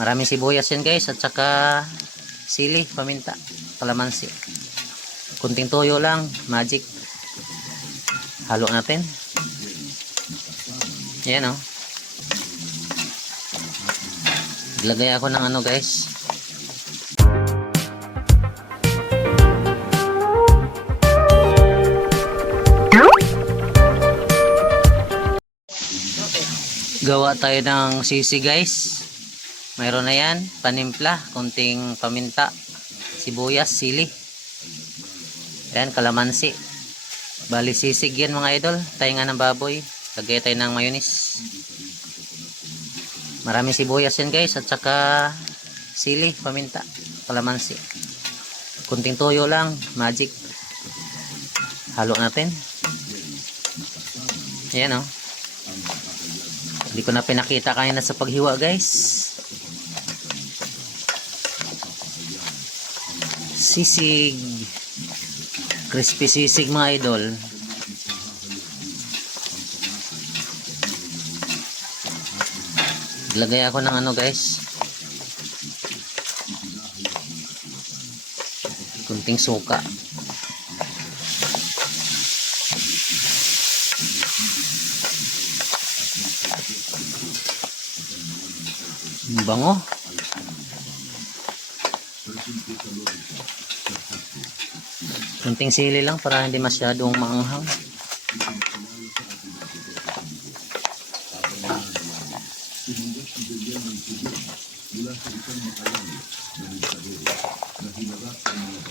Maraming sibuyas yan guys, at saka sili, paminta, kalamansi. Kunting toyo lang, magic. Halo natin. Yan o. Lagay ako ng ano guys. Gawa tayo ng sisi guys. Mayroon na yan, panimpla, konting paminta, sibuyas, sili. Ayan, kalamansi. Bali sisig yan mga idol, tainga ng baboy. Lagay tayo ng mayonnaise. Maraming sibuyas yan guys, at saka sili, paminta, kalamansi. Kunting toyo lang, magic. Halo natin. Ayan o. Hindi ko na pinakita kanina sa paghiwa guys. Sisig, crispy sisig mga idol. Lagay ako ng ano guys, kunting suka. Bango. Kunting sili lang para hindi masyadong maanghang.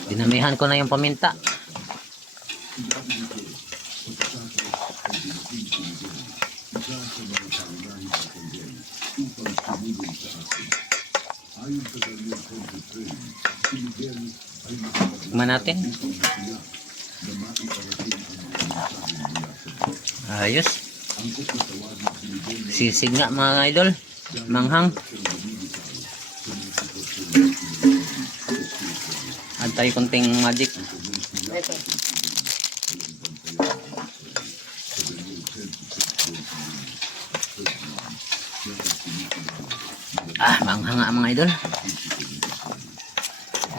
Dinamihan ko na yung paminta. Tikman natin. Ayos. Sisig nga mga idol. Manghang. Add tayo konting magic. Manghang nga mga idol.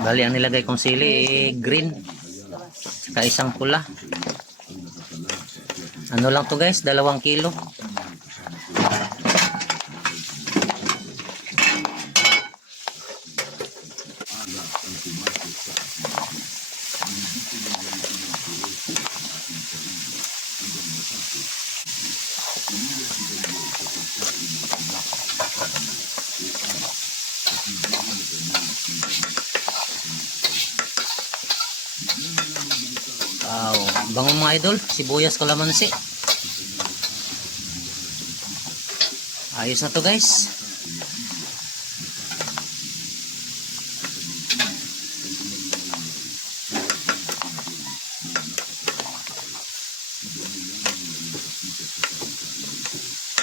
Bali ang nilagay kong sili green, saka isang pula. Ano lang to guys, 2 kilo. Wow, bango mga idol, sibuyas, kalamansi. Ayos na to guys.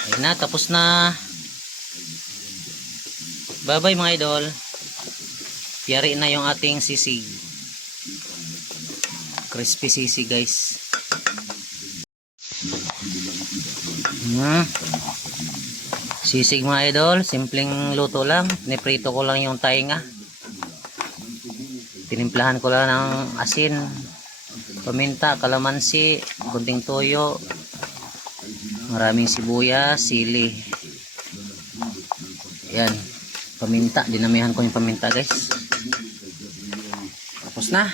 Ayun na, tapos na. Bye bye mga idol. Yari na yung ating sisig. Crispy sisig guys. Sisig mga idol, simpleng luto lang. Niprito ko lang yung tainga. Tinimplahan ko lang ng asin, paminta, kalamansi, kunting toyo, maraming sibuyas, sili. Yan, paminta, dinamihan ko yung paminta guys. Tapos na.